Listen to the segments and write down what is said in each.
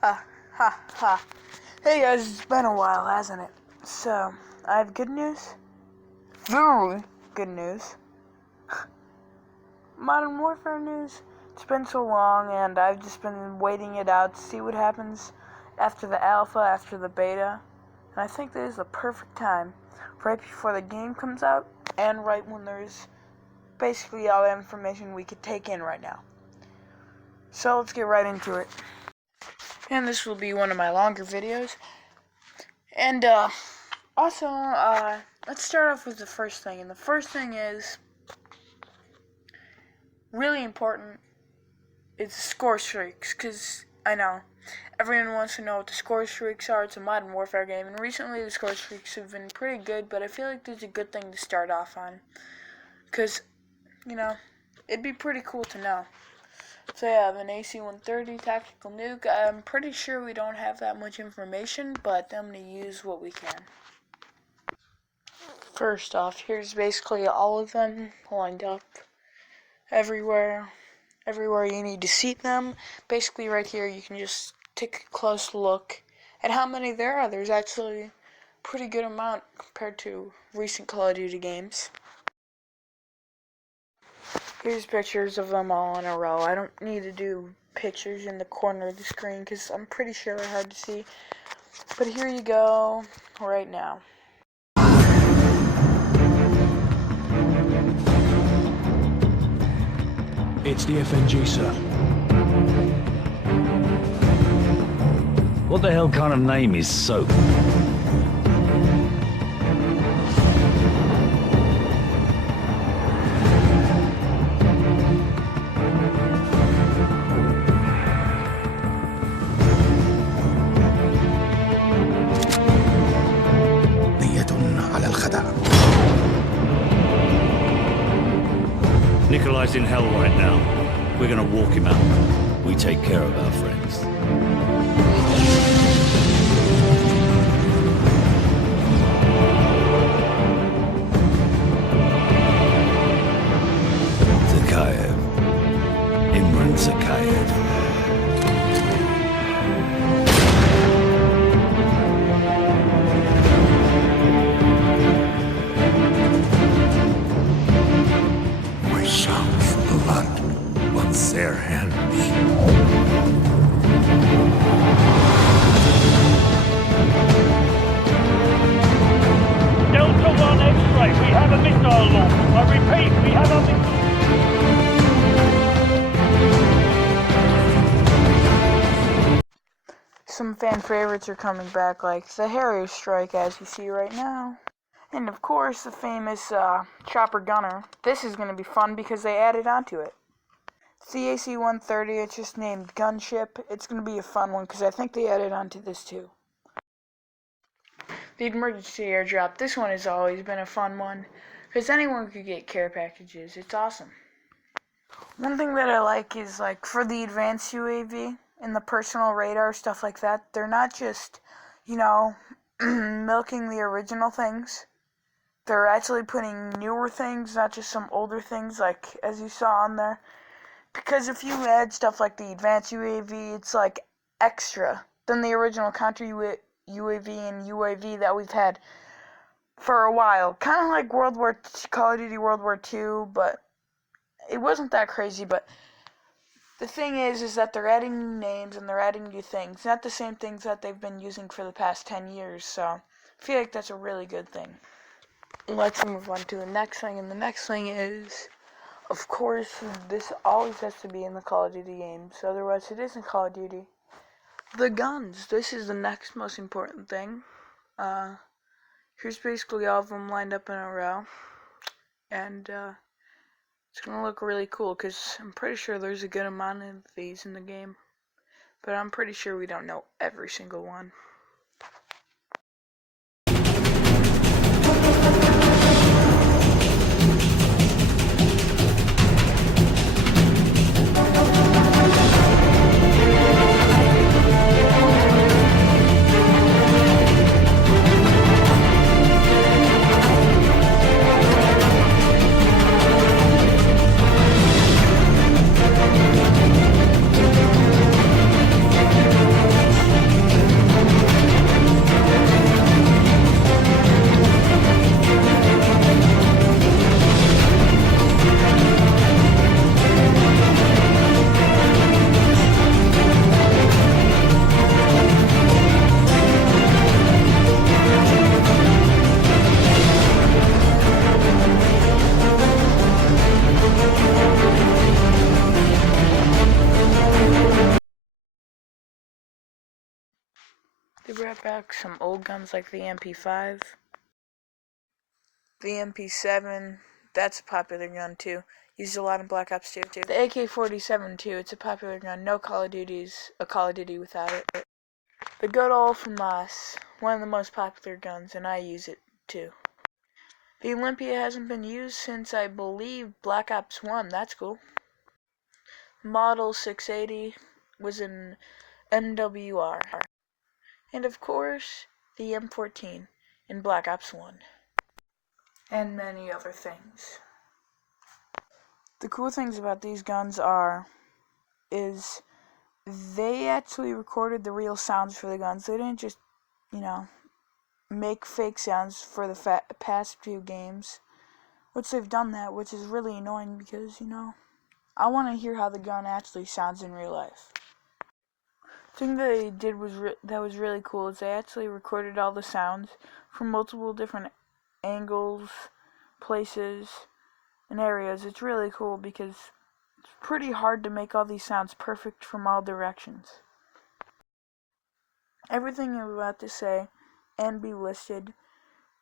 Ha, ha, ha. Hey guys, it's been a while, hasn't it? So, I have good news. Very good news. Modern Warfare news. It's been so long, and I've just been waiting it out to see what happens after the alpha, after the beta. And I think this is the perfect time, right before the game comes out, and right when there's basically all the information we could take in right now. So let's get right into it. And this will be one of my longer videos. And also, let's start off with the first thing. And the first thing is really important. It's score streaks, because I know everyone wants to know what the score streaks are. It's a Modern Warfare game, and recently the score streaks have been pretty good, but I feel like this is a good thing to start off on, because, you know, it'd be pretty cool to know. So yeah, I have an AC-130 tactical nuke. I'm pretty sure we don't have that much information, but I'm going to use what we can. First off, here's basically all of them lined up everywhere you need to seat them. Basically right here you can just take a close look at how many there are. There's actually a pretty good amount compared to recent Call of Duty games. Here's pictures of them all in a row. I don't need to do pictures in the corner of the screen because I'm pretty sure they're hard to see. But here you go right now. It's the FNG, sir. What the hell kind of name is Soap? Nikolai's in hell right now. We're gonna walk him out. We take care of our friends. Zakayev. Imran Zakayev. Their hand. Delta 1 X-ray, we have a missile launch. I repeat, we have a missile. Some fan favorites are coming back, like the Harrier Strike, as you see right now. And of course, the famous Chopper Gunner. This is going to be fun because they added onto it. It's the AC-130, it's just named Gunship. It's going to be a fun one because I think they added onto this too. The emergency airdrop, this one has always been a fun one because anyone could get care packages. It's awesome. One thing that I like is, like, for the advanced UAV and the personal radar, stuff like that, they're not just, you know, milking the original things. They're actually putting newer things, not just some older things, like as you saw on there. Because if you add stuff like the advanced UAV, it's like extra than the original counter UAV and UAV that we've had for a while. Kind of like Call of Duty World War II, but it wasn't that crazy. But the thing is that they're adding new names and they're adding new things. Not the same things that they've been using for the past 10 years. So I feel like that's a really good thing. Let's move on to the next thing. And the next thing is, of course, this always has to be in the Call of Duty games, otherwise it isn't Call of Duty. The guns. This is the next most important thing. Here's basically all of them lined up in a row. And it's going to look really cool, because I'm pretty sure there's a good amount of these in the game. But I'm pretty sure we don't know every single one. They brought back some old guns like the MP5, the MP7. That's a popular gun too. Used a lot in Black Ops 2 too. The AK-47 too. It's a popular gun. No Call of Duty's a Call of Duty without it. The good old FAMAS, one of the most popular guns, and I use it too. The Olympia hasn't been used since, I believe, Black Ops 1. That's cool. Model 680 was an MWR. And of course, the M14 in Black Ops 1. And many other things. The cool things about these guns is they actually recorded the real sounds for the guns. They didn't just, make fake sounds for the past few games. Which they've done that, which is really annoying because, I want to hear how the gun actually sounds in real life. The thing that they did that was really cool is they actually recorded all the sounds from multiple different angles, places, and areas. It's really cool because it's pretty hard to make all these sounds perfect from all directions. Everything I'm about to say and be listed,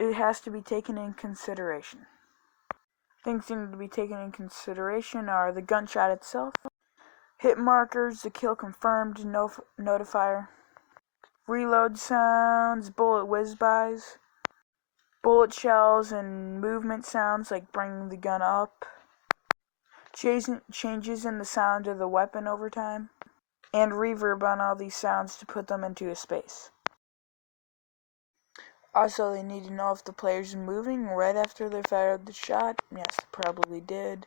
it has to be taken in consideration. Things that need to be taken in consideration are the gunshot itself, hit markers, the kill confirmed notifier, reload sounds, bullet whiz-bys, bullet shells and movement sounds like bringing the gun up, changes in the sound of the weapon over time, and reverb on all these sounds to put them into a space. Also, they need to know if the player's moving right after they fired the shot. Yes, they probably did.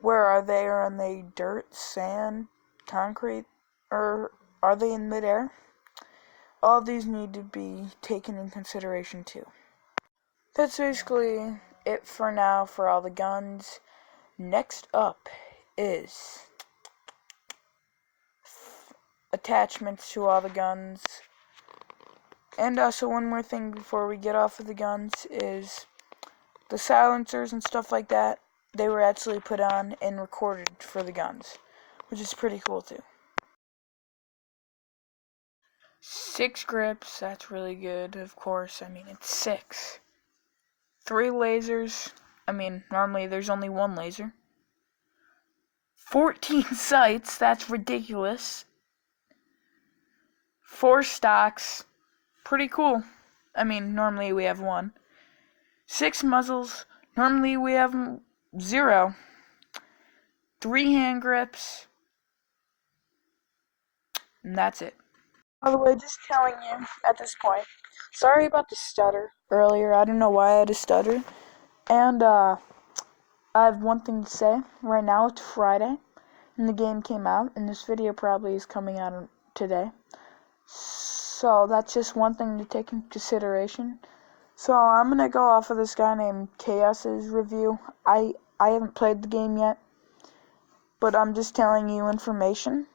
Where are they? Are they dirt, sand, concrete, or are they in midair? All these need to be taken in consideration too. That's basically it for now for all the guns. Next up is attachments to all the guns. And also one more thing before we get off of the guns is the silencers and stuff like that. They were actually put on and recorded for the guns, which is pretty cool too. 6 grips, that's really good, of course. It's 6. 3 lasers. Normally there's only 1 laser. 14 sights, that's ridiculous. 4 stocks, pretty cool. Normally we have 1. 6 muzzles, normally we have 0. 3 hand grips, and that's it. By the way, just telling you at this point, sorry about the stutter earlier. I don't know why I had a stutter. And I have one thing to say. Right now it's Friday, and the game came out, and this video probably is coming out today. So that's just one thing to take into consideration. So I'm gonna go off of this guy named Chaos's review. I haven't played the game yet, but I'm just telling you information.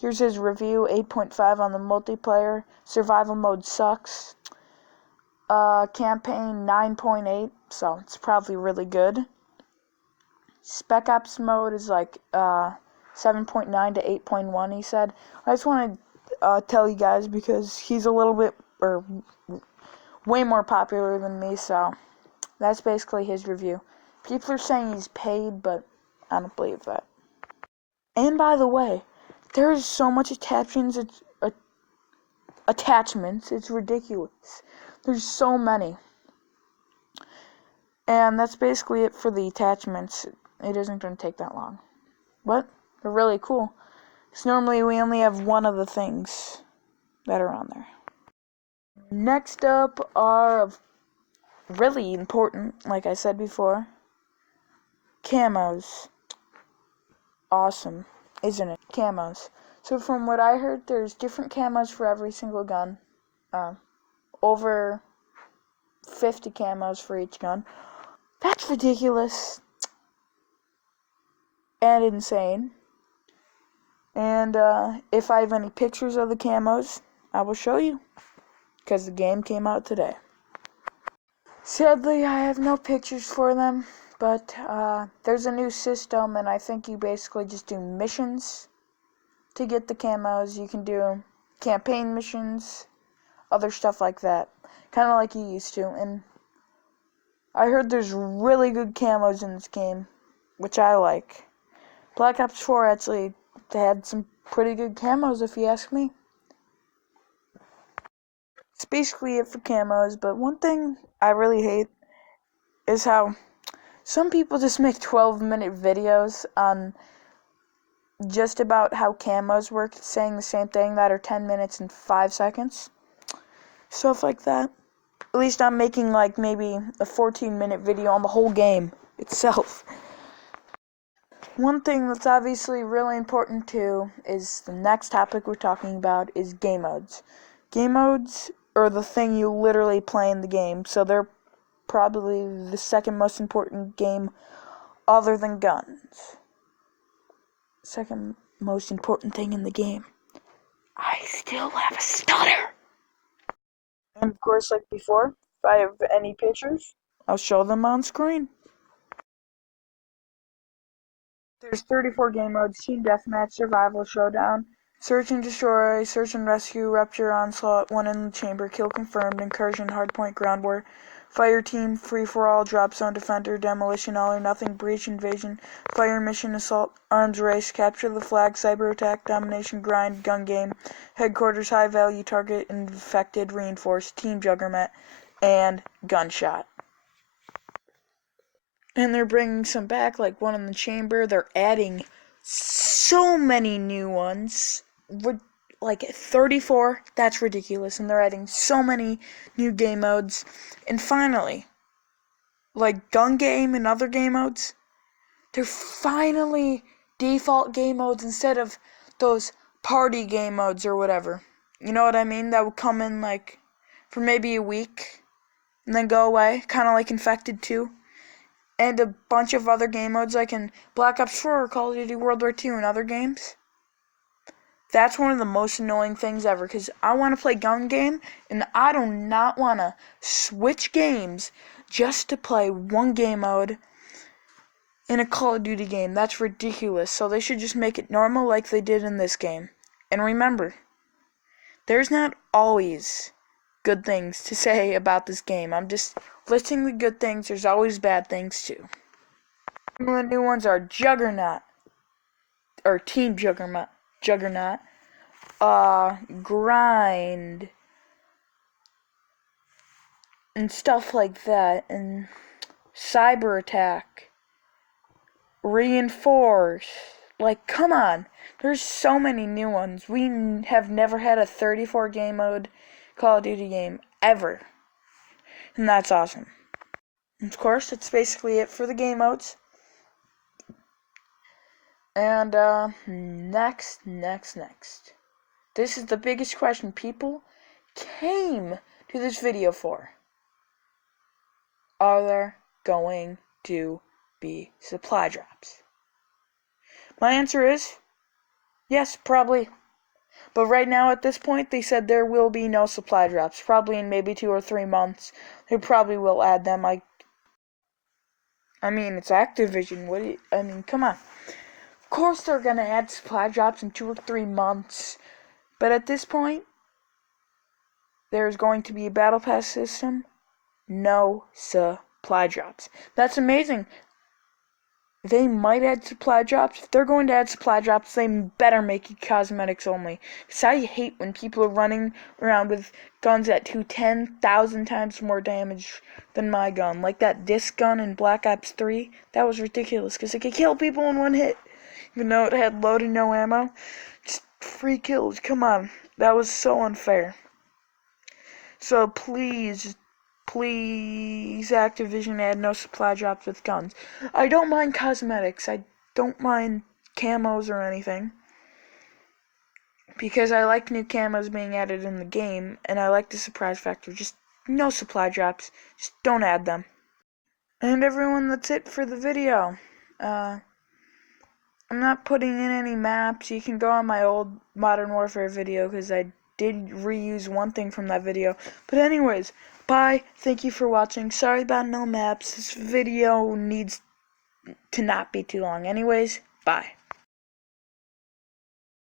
Here's his review, 8.5 on the multiplayer. Survival mode sucks. Campaign 9.8, so it's probably really good. Spec Ops mode is like 7.9 to 8.1, he said. I just want to tell you guys because he's a little bit, or way more popular than me, so that's basically his review. People are saying he's paid, but I don't believe that. And by the way, there's so much attachments, it's ridiculous. There's so many. And that's basically it for the attachments. It isn't going to take that long. But they're really cool. Because normally we only have one of the things that are on there. Next up are really important, like I said before, camos. Awesome, isn't it? Camos. So from what I heard, there's different camos for every single gun. Over 50 camos for each gun. That's ridiculous and insane. And if I have any pictures of the camos, I will show you, because the game came out today. Sadly, I have no pictures for them, but there's a new system, and I think you basically just do missions to get the camos. You can do campaign missions, other stuff like that. Kind of like you used to. And I heard there's really good camos in this game, which I like. Black Ops 4 actually had some pretty good camos, if you ask me. It's basically it for camos, but one thing I really hate is how some people just make 12-minute videos on just about how camos work, saying the same thing that are 10 minutes and 5 seconds. Stuff like that. At least I'm making like maybe a 14-minute video on the whole game itself. One thing that's obviously really important too is the next topic we're talking about is game modes. Game modes are the thing you literally play in the game, so they're probably the second most important game other than guns. Second most important thing in the game. I still have a stutter. And of course, like before, if I have any pictures, I'll show them on screen. There's 34 game modes: Team Deathmatch, Survival, Showdown, Search and Destroy, Search and Rescue, Rupture, Onslaught, One in the Chamber, Kill Confirmed, Incursion, Hardpoint, Ground War, Fire Team, Free for All, Drop Zone, Defender, Demolition, All or Nothing, Breach, Invasion, Fire Mission, Assault, Arms Race, Capture the Flag, Cyber Attack, Domination, Grind, Gun Game, Headquarters, High Value Target, Infected, Reinforced, Team Juggernaut, and Gunshot. And they're bringing some back, like One in the Chamber. They're adding so many new ones. Like 34, that's ridiculous. And they're adding so many new game modes. And finally, like Gun Game and other game modes, they're finally default game modes instead of those party game modes or whatever. You know what I mean? That would come in like for maybe a week and then go away. Kind of like Infected 2. And a bunch of other game modes like in Black Ops 4 or Call of Duty World War II and other games. That's one of the most annoying things ever, because I want to play Gun Game, and I do not want to switch games just to play one game mode in a Call of Duty game. That's ridiculous. So they should just make it normal like they did in this game. And remember, there's not always good things to say about this game. I'm just listing the good things. There's always bad things too. Some of the new ones are Juggernaut, or Team Juggernaut, Grind, and stuff like that, and Cyber Attack, Reinforce. Like, come on, there's so many new ones. We have never had a 34 game mode Call of Duty game ever. And that's awesome. Of course, that's basically it for the game modes. And next. This is the biggest question people came to this video for. Are there going to be supply drops? My answer is yes, probably. But right now, at this point, they said there will be no supply drops. Probably in maybe 2 or 3 months, they probably will add them. I mean, it's Activision. Come on. Of course they're gonna add supply drops in 2 or 3 months. But at this point, there's going to be a battle pass system. No supply drops. That's amazing. They might add supply drops. If they're going to add supply drops, they better make it cosmetics only. Because I hate when people are running around with guns that do 10,000 times more damage than my gun. Like that disc gun in Black Ops 3. That was ridiculous because it could kill people in one hit. Even though it had low to no ammo. Just free kills. Come on. That was so unfair. So please, Activision, add no supply drops with guns. I don't mind cosmetics. I don't mind camos or anything. Because I like new camos being added in the game, and I like the surprise factor. Just no supply drops. Just don't add them. And everyone, that's it for the video. I'm not putting in any maps. You can go on my old Modern Warfare video, because I did reuse one thing from that video. But anyways, bye. Thank you for watching. Sorry about no maps. This video needs to not be too long. Anyways, bye.